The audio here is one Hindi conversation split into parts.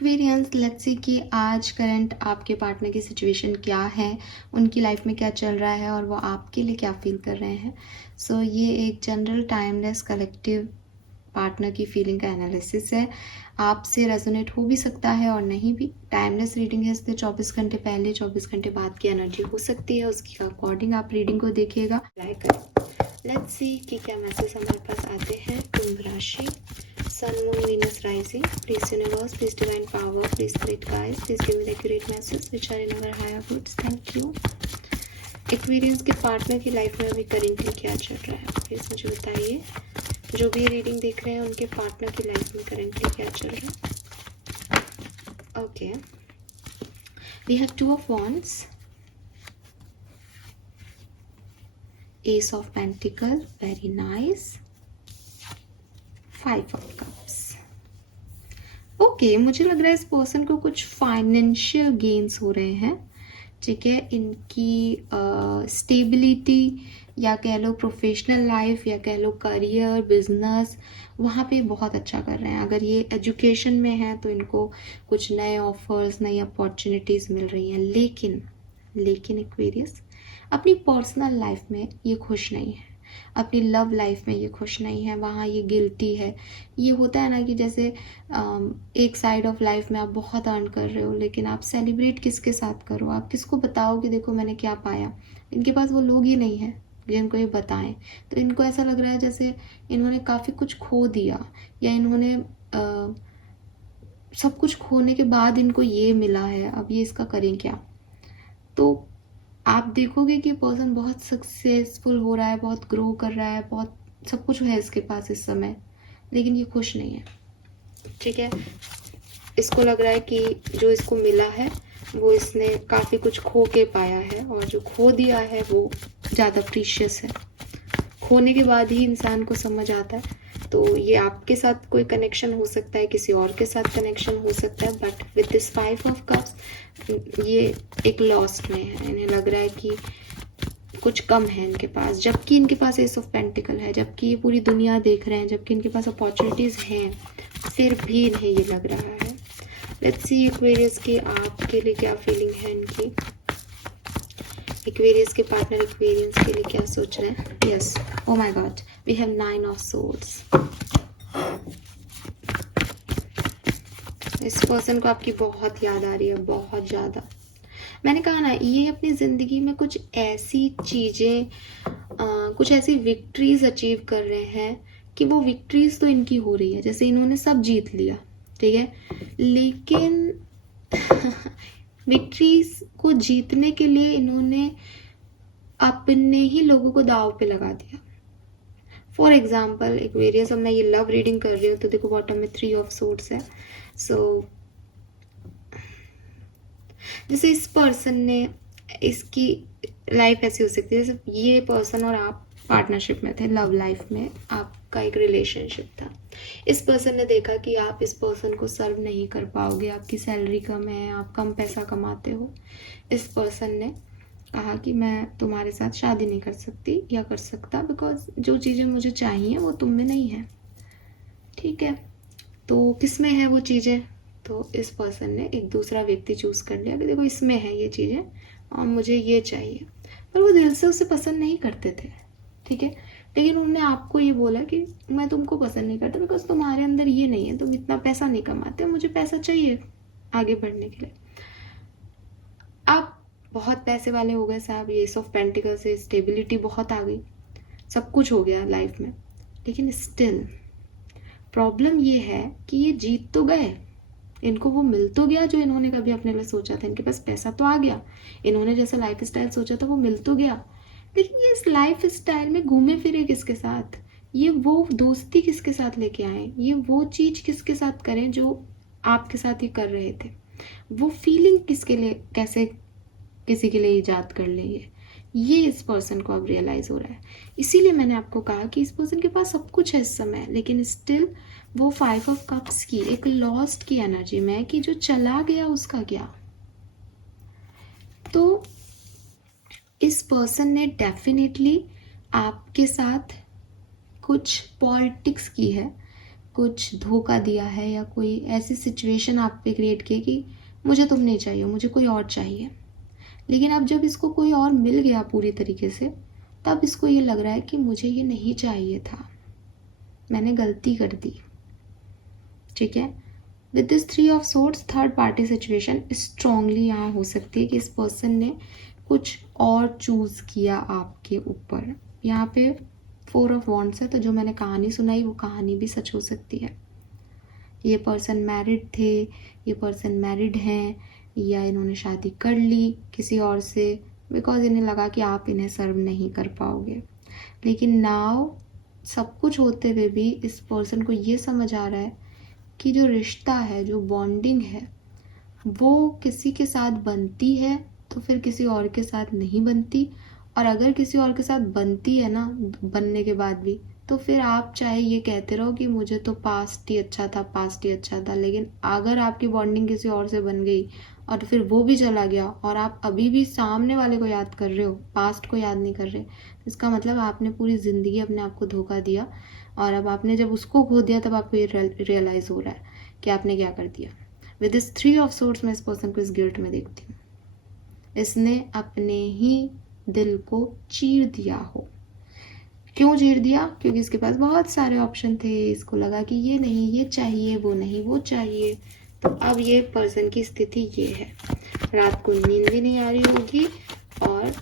एक्वेरियंस, लेट्स सी कि आज करंट आपके पार्टनर की सिचुएशन क्या है, उनकी लाइफ में क्या चल रहा है और वो आपके लिए क्या फील कर रहे हैं. सो ये एक जनरल टाइमलेस कलेक्टिव पार्टनर की फीलिंग का एनालिसिस है. आपसे रेजोनेट हो भी सकता है और नहीं भी. टाइमलेस रीडिंग है, इसलिए 24 घंटे पहले 24 घंटे बाद की एनर्जी हो सकती है, उसकी अकॉर्डिंग आप रीडिंग को देखिएगा. ट्राई करें. लेट्स सी कि क्या मैसेज हमारे पास आते हैं. कुंभ राशि, Sun, Moon, Venus rising. Please universe, please divine power, please spirit guides, please give me the accurate message which are in our higher goods. Thank you. Aquarians के पार्टनर की लाइफ में अभी करेंटली क्या चल रहा है, प्लीज मुझे बताइए. जो भी रीडिंग देख रहे हैं उनके पार्टनर की लाइफ में करेंटली क्या चल रहा है. Okay, we have 2 of wands, Ace of Pentacle, very nice, 5 of Cups. Okay, मुझे लग रहा है इस पर्सन को कुछ फाइनेंशियल गेन्स हो रहे हैं. ठीक है, इनकी स्टेबिलिटी या कह लो प्रोफेशनल लाइफ या कह लो करियर बिजनेस, वहाँ पे बहुत अच्छा कर रहे हैं. अगर ये एजुकेशन में है तो इनको कुछ नए ऑफर्स, नई अपॉर्चुनिटीज़ मिल रही हैं. लेकिन एक्वेरियस अपनी पर्सनल लाइफ में ये खुश नहीं है, अपनी लव लाइफ में ये खुश नहीं है. वहाँ ये गिल्टी है. ये होता है ना कि जैसे एक साइड ऑफ लाइफ में आप बहुत अर्न कर रहे हो, लेकिन आप सेलिब्रेट किसके साथ करो, आप किसको बताओ कि देखो मैंने क्या पाया. इनके पास वो लोग ही नहीं है जिनको ये बताएं. तो इनको ऐसा लग रहा है जैसे इन्होंने काफ़ी कुछ खो दिया, या इन्होंने सब कुछ खोने के बाद इनको ये मिला है, अब ये इसका करें क्या. तो आप देखोगे कि पर्सन बहुत सक्सेसफुल हो रहा है, बहुत ग्रो कर रहा है, बहुत सब कुछ है इसके पास इस समय, लेकिन ये खुश नहीं है. ठीक है, इसको लग रहा है कि जो इसको मिला है वो इसने काफ़ी कुछ खो के पाया है, और जो खो दिया है वो ज़्यादा प्रीशियस है. खोने के बाद ही इंसान को समझ आता है. तो ये आपके साथ कोई कनेक्शन हो सकता है, किसी और के साथ कनेक्शन हो सकता है, but with this 5 of cups ये एक लॉस्ट में है. इन्हें लग रहा है कि कुछ कम है इनके पास, जबकि इनके पास एस ऑफ पेंटिकल है, जबकि ये पूरी दुनिया देख रहे हैं, जबकि इनके पास अपॉर्चुनिटीज़ हैं, फिर भी इन्हें ये लग रहा है. लेट्स सी एक्वेरियस की आपके लिए क्या फीलिंग है इनकी. एक्वेरियस के पार्टनर एक्वेरियस के लिए क्या सोच रहे हैं. Yes, oh my god, we have 9 of swords. इस पर्सन को आपकी बहुत याद आ रही है, बहुत ज़्यादा. मैंने कहा ना, ये अपनी ज़िंदगी में कुछ ऐसी चीज़ें, कुछ ऐसी विक्ट्रीज अचीव कर रहे हैं कि वो विक्ट्रीज तो इनकी हो रही है, जैसे इन्होंने सब जीत लिया. ठीक है, लेकिन विक्ट्रीज को जीतने के लिए इन्होंने अपने ही लोगों को दाव पे लगा दिया. फॉर एग्जाम्पल एक्वेरियस, अब मैं ये लव रीडिंग कर रही हूँ तो देखो बॉटम में 3 ऑफ सोर्ड्स है. सो जैसे इस पर्सन ने, इसकी लाइफ ऐसी हो सकती है जैसे ये पर्सन और आप पार्टनरशिप में थे, लव लाइफ में आपका एक रिलेशनशिप था. इस पर्सन ने देखा कि आप इस पर्सन को सर्व नहीं कर पाओगे, आपकी सैलरी कम है, आप कम पैसा कमाते हो. इस पर्सन ने कहा कि मैं तुम्हारे साथ शादी नहीं कर सकती या कर सकता, बिकॉज जो चीज़ें मुझे चाहिए वो तुम में नहीं है. ठीक है, तो किस में है वो चीज़ें. तो इस पर्सन ने एक दूसरा व्यक्ति चूज़ कर लिया कि देखो इसमें है ये चीज़ें और मुझे ये चाहिए, पर वो दिल से उसे पसंद नहीं करते थे. ठीक है, लेकिन उन्होंने आपको ये बोला कि मैं तुमको पसंद नहीं करता बिकॉज तुम्हारे अंदर ये नहीं है, तुम इतना पैसा नहीं कमाते, मुझे पैसा चाहिए आगे बढ़ने के लिए. आप बहुत पैसे वाले हो गए साहब, ये ऑफ पेंटिकल से स्टेबिलिटी बहुत आ गई, सब कुछ हो गया लाइफ में, लेकिन स्टिल प्रॉब्लम ये है कि ये जीत तो गए, इनको वो मिल तो गया जो इन्होंने कभी अपने लिए सोचा था. इनके पास पैसा तो आ गया, इन्होंने जैसा लाइफ स्टाइल सोचा था वो मिल तो गया, लेकिन ये इस लाइफ स्टाइल में घूमे फिरे किसके साथ, ये वो दोस्ती किसके साथ लेके आए, ये वो चीज़ किसके साथ करें जो आपके साथ ही कर रहे थे, वो फीलिंग किसके लिए, कैसे किसी के लिए ईजाद कर लेंगे, ये इस पर्सन को अब रियलाइज़ हो रहा है. इसीलिए मैंने आपको कहा कि इस पर्सन के पास सब कुछ है इस समय, लेकिन स्टिल वो 5 ऑफ कप्स की एक लॉस्ट की एनर्जी में, कि जो चला गया उसका क्या. तो इस पर्सन ने डेफिनेटली आपके साथ कुछ पॉलिटिक्स की है, कुछ धोखा दिया है या कोई ऐसी सिचुएशन आप पे क्रिएट की कि मुझे तुम नहीं चाहिए, मुझे कोई और चाहिए। लेकिन अब जब इसको कोई और मिल गया पूरी तरीके से, तब इसको ये लग रहा है कि मुझे ये नहीं चाहिए था, मैंने गलती कर दी। ठीक है, with this 3 of swords third party situation strongly यहाँ हो सकती है कि इस पर्सन ने कुछ और चूज किया आपके ऊपर। यहाँ पे 4 ऑफ वॉन्ड्स है, तो जो मैंने कहानी सुनाई वो कहानी भी सच हो सकती है। ये पर्सन मैरिड थे, ये पर्सन मैरिड हैं, या इन्होंने शादी कर ली किसी और से बिकॉज इन्हें लगा कि आप इन्हें सर्व नहीं कर पाओगे। लेकिन नाउ सब कुछ होते हुए भी इस पर्सन को ये समझ आ रहा है कि जो रिश्ता है, जो बॉन्डिंग है, वो किसी के साथ बनती है तो फिर किसी और के साथ नहीं बनती, और अगर किसी और के साथ बनती है ना बनने के बाद भी, तो फिर आप चाहे ये कहते रहो कि मुझे तो पास्ट ही अच्छा था, पास्ट ही अच्छा था, लेकिन अगर आपकी बॉन्डिंग किसी और से बन गई और फिर वो भी चला गया और आप अभी भी सामने वाले को याद कर रहे हो, पास्ट को याद नहीं कर रहे, इसका मतलब आपने पूरी ज़िंदगी अपने आप को धोखा दिया, और अब आपने जब उसको खो दिया तब आपको ये रियलाइज़ हो रहा है कि आपने क्या कर दिया। विद दिस 3 ऑफ सोर्ड्स मैं इस पर्सन को इस गिल्ट में देखती हूँ। इसने अपने ही दिल को चीर दिया हो। क्यों चीर दिया? क्योंकि इसके पास बहुत सारे ऑप्शन थे, इसको लगा कि ये नहीं, ये चाहिए, वो नहीं, वो चाहिए। तो अब ये पर्सन की स्थिति ये है, रात को नींद भी नहीं आ रही होगी, और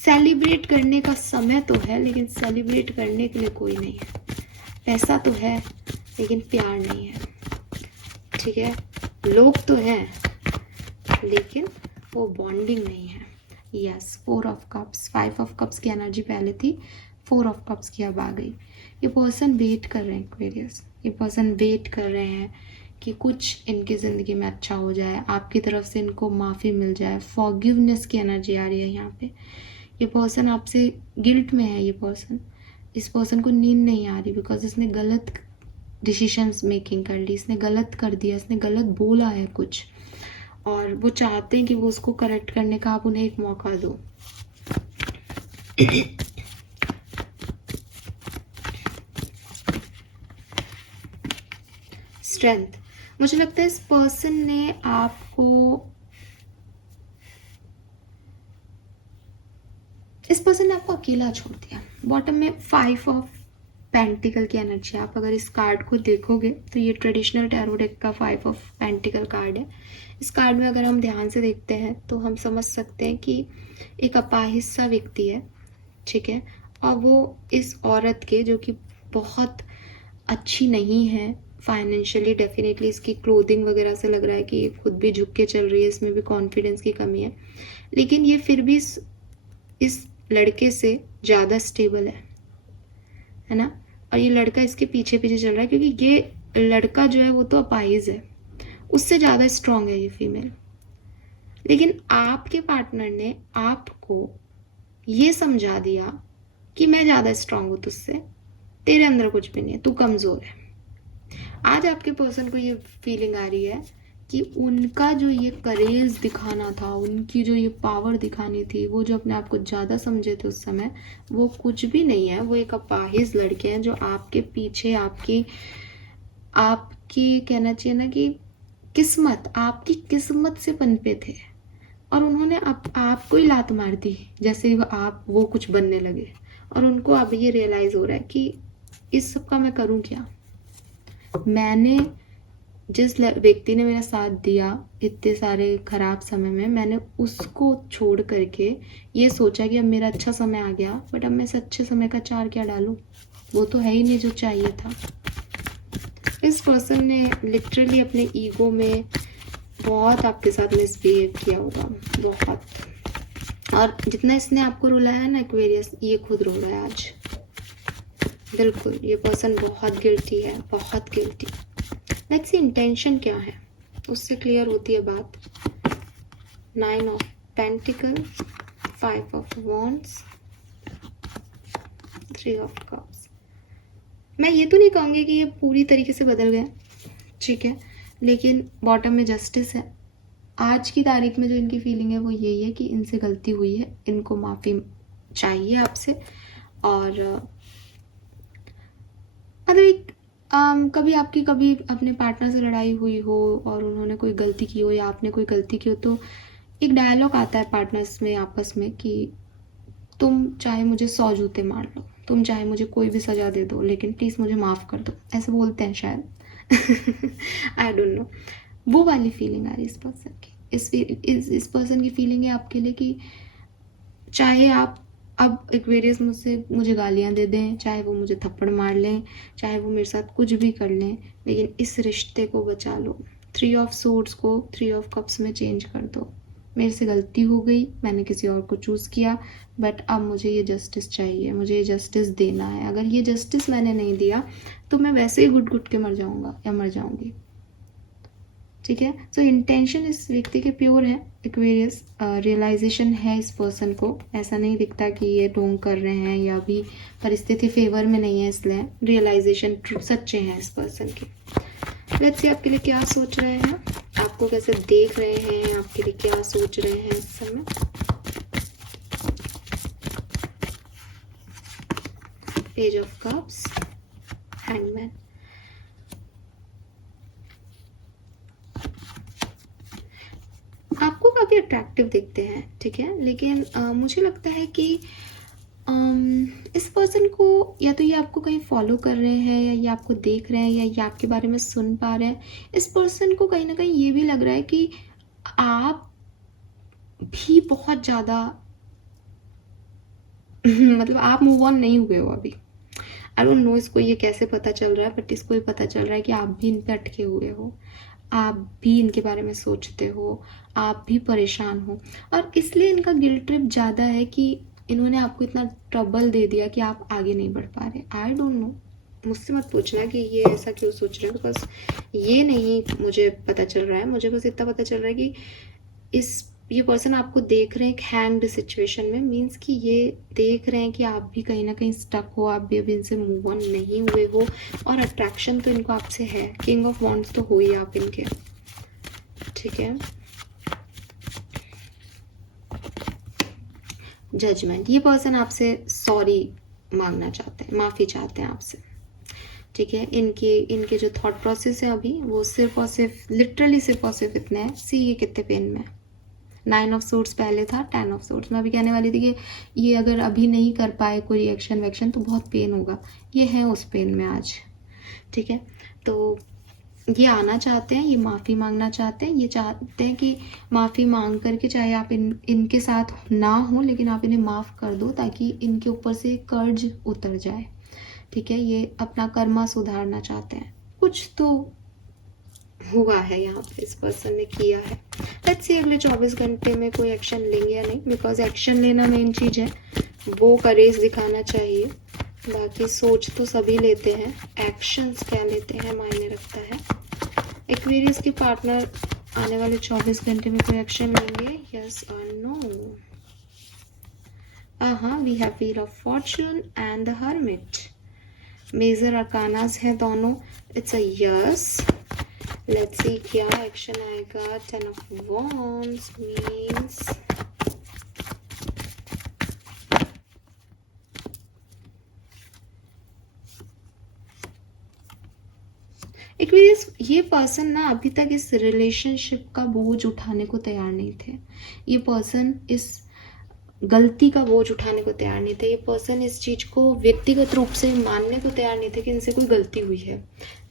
सेलिब्रेट करने का समय तो है लेकिन सेलिब्रेट करने के लिए कोई नहीं है। पैसा तो है लेकिन प्यार नहीं है। ठीक है, लोग तो हैं लेकिन वो बॉन्डिंग नहीं है। Yes, 4 of cups, 5 of cups की एनर्जी पहले थी, 4 ऑफ कप्स की अब आ गई। ये पर्सन वेट कर रहे हैं एक्वेरियस, ये पर्सन वेट कर रहे हैं कि कुछ इनकी ज़िंदगी में अच्छा हो जाए, आपकी तरफ से इनको माफ़ी मिल जाए। फॉरगिवनेस की एनर्जी आ रही है यहाँ पे। ये पर्सन आपसे गिल्ट में है। ये पर्सन, इस पर्सन को नींद नहीं आ रही बिकॉज इसने गलत डिसीशंस मेकिंग कर ली, इसने गलत कर दिया, इसने गलत बोला है कुछ, और वो चाहते हैं कि वो उसको करेक्ट करने का आप उन्हें एक मौका दो। स्ट्रेंथ, मुझे लगता है इस पर्सन ने आपको, इस पर्सन ने आपको अकेला छोड़ दिया। बॉटम में 5 ऑफ पेंटिकल की एनर्जी। आप अगर इस कार्ड को देखोगे तो ये ट्रेडिशनल टैरो डेक का 5 ऑफ पेंटिकल कार्ड है। इस कार्ड में अगर हम ध्यान से देखते हैं तो हम समझ सकते हैं कि एक अपाहिज सा व्यक्ति है, ठीक है, और वो इस औरत के, जो कि बहुत अच्छी नहीं है फाइनेंशियली, डेफिनेटली इसकी क्लोथिंग वगैरह से लग रहा है कि खुद भी झुक के चल रही है, इसमें भी कॉन्फिडेंस की कमी है, लेकिन ये फिर भी इस लड़के से ज़्यादा स्टेबल है ना। और ये लड़का इसके पीछे पीछे चल रहा है क्योंकि ये लड़का जो है वो तो अपाहिज है, उससे ज़्यादा स्ट्रांग है ये फीमेल। लेकिन आपके पार्टनर ने आपको ये समझा दिया कि मैं ज़्यादा स्ट्रांग हूँ तुझसे, तेरे अंदर कुछ भी नहीं है, तू कमज़ोर है। आज आपके पर्सन को ये फीलिंग आ रही है कि उनका जो ये करेज दिखाना था, उनकी जो ये पावर दिखानी थी, वो जो अपने आप को ज़्यादा समझे थे उस समय, वो कुछ भी नहीं है। वो एक अपाहिज लड़के हैं जो आपके पीछे, आपकी कहना चाहिए ना कि किस्मत, आपकी किस्मत से पनपे थे, और उन्होंने आपको ही लात मार दी जैसे वो कुछ बनने लगे, और उनको अब ये रियलाइज़ हो रहा है कि इस सब का मैं करूँ क्या। मैंने जिस व्यक्ति ने मेरा साथ दिया इतने सारे खराब समय में, मैंने उसको छोड़ करके ये सोचा कि अब मेरा अच्छा समय आ गया, बट अब मैं इस अच्छे समय का चार क्या डालूं, वो तो है ही नहीं जो चाहिए था। इस पर्सन ने लिटरली अपने ईगो में बहुत आपके साथ मिसबिहेव किया होगा, बहुत। और जितना इसने आपको रुलाया है ना एक्वेरियस, ये खुद रो रहा है आज, बिल्कुल। ये पर्सन बहुत गिल्टी है, बहुत गिल्टी। लेट्स सी इंटेंशन क्या है, उससे क्लियर होती है बात। 9 of pentacle, 5 of wands, 3 of cups. मैं ये तो नहीं कहूँगी कि ये पूरी तरीके से बदल गए, ठीक है, लेकिन बॉटम में जस्टिस है। आज की तारीख में जो इनकी फीलिंग है वो यही है कि इनसे गलती हुई है, इनको माफ़ी चाहिए आपसे। और मतलब एक कभी आपकी कभी अपने पार्टनर से लड़ाई हुई हो और उन्होंने कोई गलती की हो या आपने कोई गलती की हो, तो एक डायलॉग आता है पार्टनर्स में आपस में कि तुम चाहे मुझे 100 जूते मार लो, तुम चाहे मुझे कोई भी सजा दे दो, लेकिन प्लीज़ मुझे माफ़ कर दो, ऐसे बोलते हैं शायद। आई डोंट नो, वो वाली फीलिंग आ रही है इस पर्सन की। इस पर्सन की फीलिंग है आपके लिए कि चाहे आप अब एक्वेरियस मुझे गालियाँ दे दें, चाहे वो मुझे थप्पड़ मार लें, चाहे वो मेरे साथ कुछ भी कर लें, लेकिन इस रिश्ते को बचा लो। 3 ऑफ सोर्ड्स को 3 ऑफ कप्स में चेंज कर दो। मेरे से गलती हो गई, मैंने किसी और को चूज़ किया, बट अब मुझे ये जस्टिस चाहिए, मुझे ये जस्टिस देना है। अगर ये जस्टिस मैंने नहीं दिया तो मैं वैसे ही घुट घुट के मर जाऊँगा या मर जाऊँगी। ठीक है, सो इंटेंशन इस व्यक्ति के प्योर है एक्वेरियस, रियलाइजेशन है इस पर्सन को, ऐसा नहीं दिखता कि ये ढोंग कर रहे हैं या भी परिस्थिति फेवर में नहीं है, इसलिए रियलाइजेशन सच्चे हैं इस पर्सन के। लेट्स सी आपके लिए क्या सोच रहे हैं, आपको कैसे देख रहे हैं, आपके लिए क्या सोच रहे हैं इस समय। पेज ऑफ कप्स, हैंगमैन, आपको काफ़ी अट्रैक्टिव दिखते हैं, ठीक है, लेकिन मुझे लगता है कि इस पर्सन को या तो ये आपको कहीं फॉलो कर रहे हैं या ये आपको देख रहे हैं या ये आपके बारे में सुन पा रहे हैं। इस पर्सन को कहीं ना कहीं ये भी लग रहा है कि आप भी बहुत ज़्यादा मतलब आप मूव ऑन नहीं हुए हो अभी। आई डोंट नो इसको ये कैसे पता चल रहा है, बट इसको ये पता चल रहा है कि आप भी इन पे अटके हुए हो, आप भी इनके बारे में सोचते हो, आप भी परेशान हो, और इसलिए इनका गिल्ट ट्रिप ज़्यादा है कि इन्होंने आपको इतना ट्रबल दे दिया कि आप आगे नहीं बढ़ पा रहे। आई डोंट नो, मुझसे मत पूछना कि ये ऐसा क्यों सोच रहे हैं, बिकॉज ये नहीं मुझे पता चल रहा है। मुझे बस इतना पता चल रहा है कि ये पर्सन आपको देख रहे हैं एक हैंग्ड सिचुएशन में, मीन्स कि ये देख रहे हैं कि आप भी कहीं ना कहीं स्टक हो, आप भी अभी इनसे मूव ऑन नहीं हुए हो, और अट्रैक्शन तो इनको आपसे है। किंग ऑफ वॉन्ड्स तो हो ही आप इनके, ठीक है। जजमेंट, ये पर्सन आपसे सॉरी मांगना चाहते हैं, माफ़ी चाहते हैं आपसे, ठीक है। इनके जो थॉट प्रोसेस है अभी वो सिर्फ और सिर्फ लिटरली सिर्फ और सिर्फ इतने हैं। सी ये कितने पेन में, 9 ऑफ सोर्ड्स पहले था, 10 ऑफ सोर्ड्स। मैं अभी कहने वाली थी कि ये अगर अभी नहीं कर पाए कोई रिएक्शन वैक्शन तो बहुत पेन होगा, ये है उस पेन में आज, ठीक है। तो ये आना चाहते हैं, ये माफ़ी मांगना चाहते हैं, ये चाहते हैं कि माफ़ी मांग करके चाहे आप इनके साथ ना हो, लेकिन आप इन्हें माफ़ कर दो ताकि इनके ऊपर से कर्ज उतर जाए, ठीक है। ये अपना कर्मा सुधारना चाहते हैं, कुछ तो हुआ है यहाँ पे, इस पर्सन ने किया है। लेट्स सी अगले 24 घंटे में कोई एक्शन लेंगे या नहीं, बिकॉज एक्शन लेना मेन चीज़ है, वो करेज दिखाना चाहिए। बाकी सोच तो सभी लेते हैं, एक्शंस क्या लेते हैं मायने रखता है। एक्वेरियस के पार्टनर आने वाले 24 घंटे में कोई एक्शन लेंगे, यस और नो। हाँ, we have wheel of fortune and the hermit, major arcana है दोनों, it's a yes. Let's see क्या एक्शन आएगा। 10 ऑफ वॉन्ड्स मीन्स एक्वेरियस, ये पर्सन ना अभी तक इस रिलेशनशिप का बोझ उठाने को तैयार नहीं थे। ये पर्सन इस गलती का बोझ उठाने को तैयार नहीं थे। ये पर्सन इस चीज़ को व्यक्तिगत रूप से मानने को तैयार नहीं थे कि इनसे कोई गलती हुई है।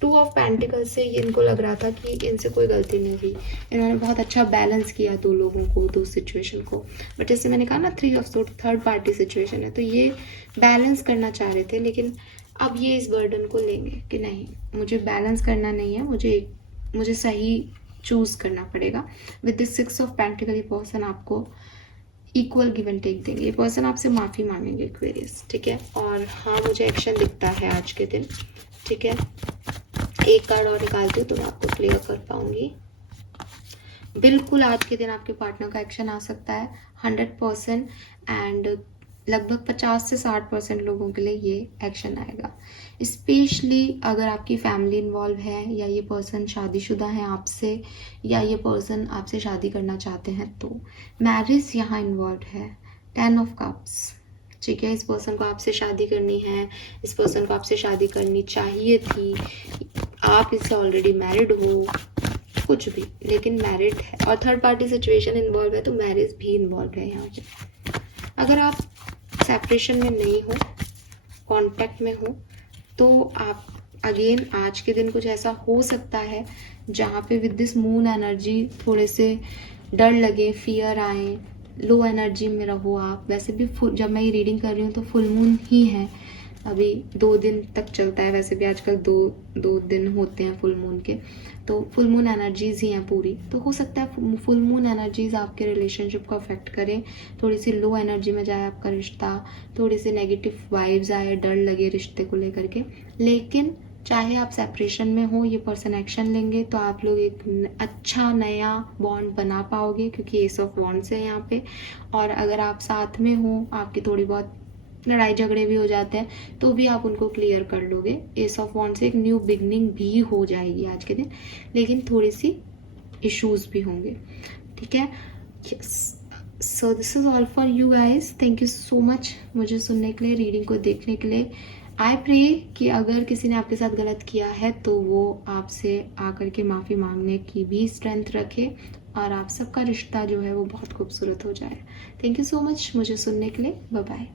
2 ऑफ पेंटिकल्स से ये इनको लग रहा था कि इनसे कोई गलती नहीं हुई, इन्होंने बहुत अच्छा बैलेंस किया दो लोगों को, दो सिचुएशन को। बट जैसे मैंने कहा ना 3 of sword third party situation है, तो ये बैलेंस करना चाह रहे थे, लेकिन अब ये इस बर्डन को लेंगे कि नहीं, मुझे बैलेंस करना नहीं है, मुझे सही चूज़ करना पड़ेगा। विद दिस 6 ऑफ पेंटिकल ये पर्सन आपको इक्वल गिव एंड टेक देंगे। ये पर्सन आपसे माफ़ी मांगेंगे एक्वेरियस, ठीक है। और हाँ, मुझे एक्शन दिखता है आज के दिन, ठीक है। एक कार्ड और निकालती हूँ तो मैं आपको क्लियर कर पाऊंगी। बिल्कुल आज के दिन आपके पार्टनर का एक्शन आ सकता है 100%, एंड लगभग 50 से 60% लोगों के लिए ये एक्शन आएगा। स्पेशली अगर आपकी फैमिली इन्वॉल्व है, या ये पर्सन शादीशुदा है आपसे, या ये पर्सन आपसे शादी करना चाहते हैं, तो मैरिज यहाँ इन्वॉल्व है। 10 ऑफ कप्स, ठीक है, इस पर्सन को आपसे शादी करनी है, इस पर्सन को आपसे शादी करनी चाहिए थी, आप इससे ऑलरेडी मैरिड हो, कुछ भी, लेकिन मैरिड है और थर्ड पार्टी सिचुएशन इन्वॉल्व है तो मैरिज भी इन्वॉल्व है यहाँ पे। अगर आप सेपरेशन में नहीं हो, कांटेक्ट में हो, तो आप अगेन आज के दिन कुछ ऐसा हो सकता है जहाँ पे विद दिस मून एनर्जी थोड़े से डर लगे, फियर आए, लो एनर्जी में रहो आप। वैसे भी जब मैं ये रीडिंग कर रही हूँ तो फुल मून ही है, अभी 2 दिन तक चलता है, वैसे भी आजकल दो दिन होते हैं फुल मून के, तो फुल मून एनर्जीज ही हैं पूरी। तो हो सकता है फुल मून एनर्जीज आपके रिलेशनशिप को अफेक्ट करें, थोड़ी सी लो एनर्जी में जाए आपका रिश्ता, थोड़ी सी नेगेटिव वाइब्स आए, डर लगे रिश्ते को लेकर के। लेकिन चाहे आप सेपरेशन में हो, ये पर्सन एक्शन लेंगे तो आप लोग एक अच्छा नया बॉन्ड बना पाओगे, क्योंकि एस ऑफ वॉन्ड्स है यहाँ पे। और अगर आप साथ में हो, आपकी थोड़ी बहुत लड़ाई झगड़े भी हो जाते हैं तो भी आप उनको क्लियर कर लोगे। एस ऑफ वॉन्ड्स से एक न्यू बिगनिंग भी हो जाएगी आज के दिन, लेकिन थोड़ी सी इश्यूज भी होंगे, ठीक है। So this is all for you guys. Thank you so much मुझे सुनने के लिए, रीडिंग को देखने के लिए। आई प्रे कि अगर किसी ने आपके साथ गलत किया है तो वो आपसे आकर के माफ़ी मांगने की भी स्ट्रेंथ रखे और आप सबका रिश्ता जो है वो बहुत खूबसूरत हो जाए। थैंक यू सो मच मुझे सुनने के लिए। Bye bye.